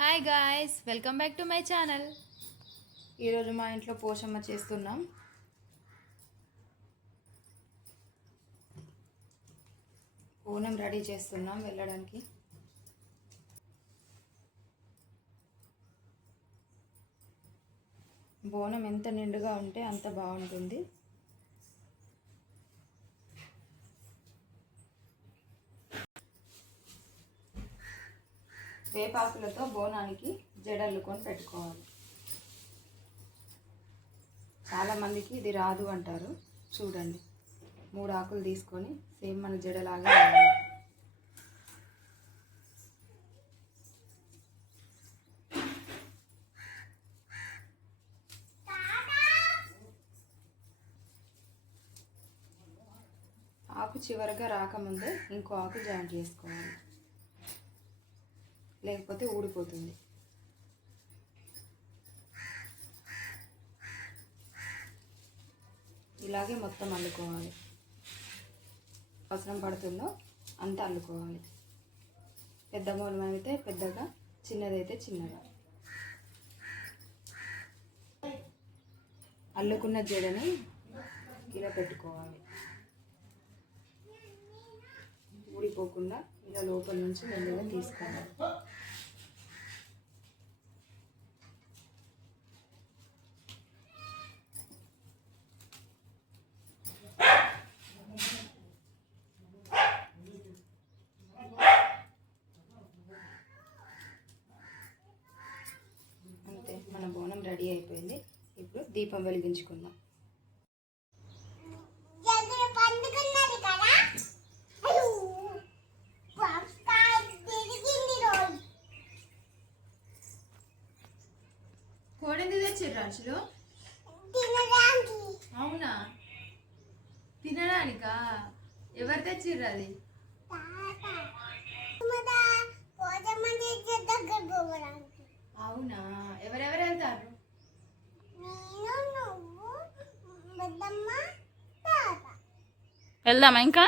Hi guys welcome back to my channel ఈరోజు మా ఇంట్లో పోషమ్మ చేస్తున్నాం. పూనం రెడీ చేస్తున్నాం వెళ్ళడానికి. బోనం ఎంత నిండుగా ఉంటే అంత బాగుంటుంది. వేపాకులతో బోనానికి జడల్లుకొని పెట్టుకోవాలి. చాలామందికి ఇది రాదు అంటారు. చూడండి. మూడు ఆకులు తీసుకొని సేమ్ మన జడలాగా ఆకు చివరగా రాకముందే ఇంకో ఆకు జాయింట్ చేసుకోవాలి. లేకపోతే ఊడిపోతుంది. ఇలాగే మొత్తం అల్లుకోవాలి. అవసరం పడుతుందో అంత అల్లుకోవాలి. పెద్ద మూలం అయితే పెద్దగా చిన్నదైతే చిన్నగా. అల్లుకున్న జడని ఇలా పెట్టుకోవాలి. ఊడిపోకుండా ఇలా లోపల నుంచి మెల్లగా తీసుకోవాలి అంతే మన బోనం రెడీ అయిపోయింది ఇప్పుడు దీపం వెలిగించుకుందాం. కోడింది తెచ్చిర్రు రాజులు అవునా? తినడానికా? ఎవరు తెచ్చిర్రు అది? అవునా? ఎవరెవరు వెళ్తారు? వెళ్దామా ఇంకా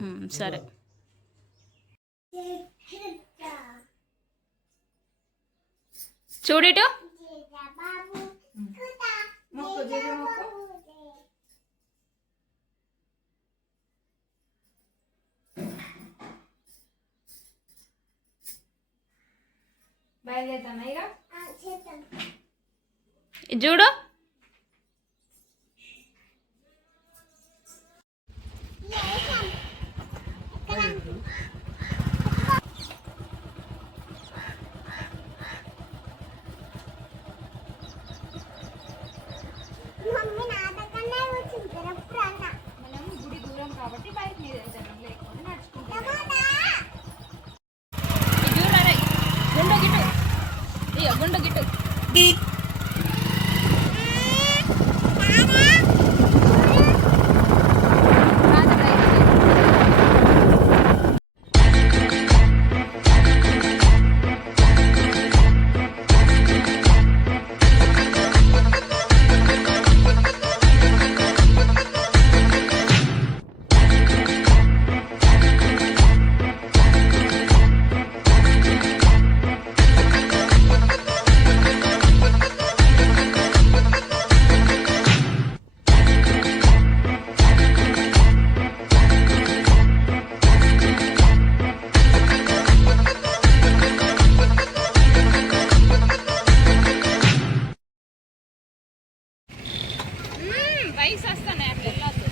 మ్మ్, సరే చూడిటు బాబు మొక్కు జడ మొక్కు బయలుదేరుతామా ఇక చేద్దాం ఇది చూడు గుడి దూరం కాబట్టి బైక్ మ్మ్, వస్తాను వస్తానే అట్లా వెళ్ళొద్దు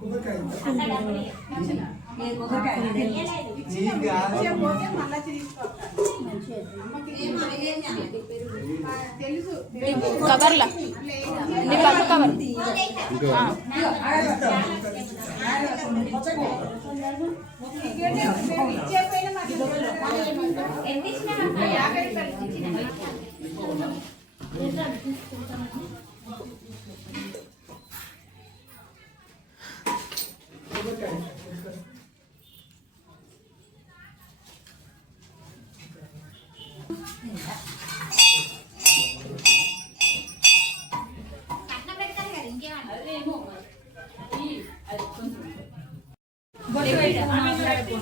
కొబ్బరికాయ కవర్లా? నీ పక్క కవర్.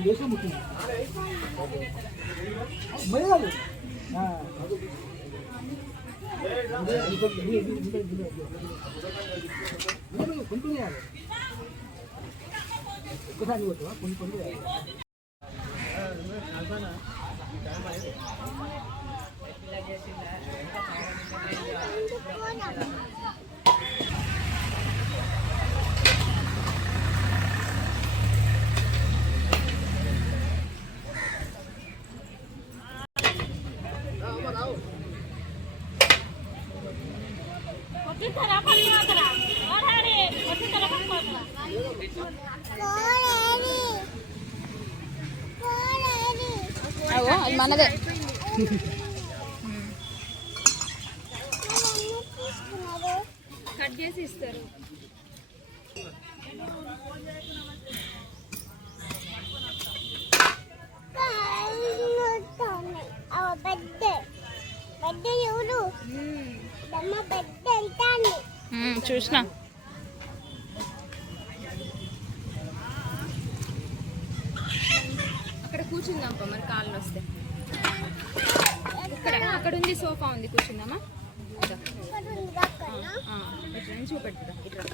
కోడేది అగో అది మనదే మరి ఎన్ని తీసుకున్నారు కట్ చేసి ఇస్తారు. పెద్ద పెద్ద ఎవరు? చూసిన. అక్కడ కూర్చుందాం మరి కాళ్ళు వస్తే. ఇక్కడ అక్కడ ఉంది సోఫా ఉంది కూర్చుందామా. ఆ, ఇట్రా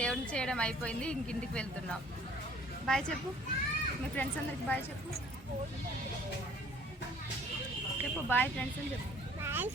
దేవుడిని చేయడం అయిపోయింది ఇంక ఇంటికి వెళ్తున్నాం. బాయ్ చెప్పు. మీ ఫ్రెండ్స్ అందరికి బాయ్ చెప్పు. చెప్పు బాయ్ ఫ్రెండ్స్ అని చెప్పు. బాయ్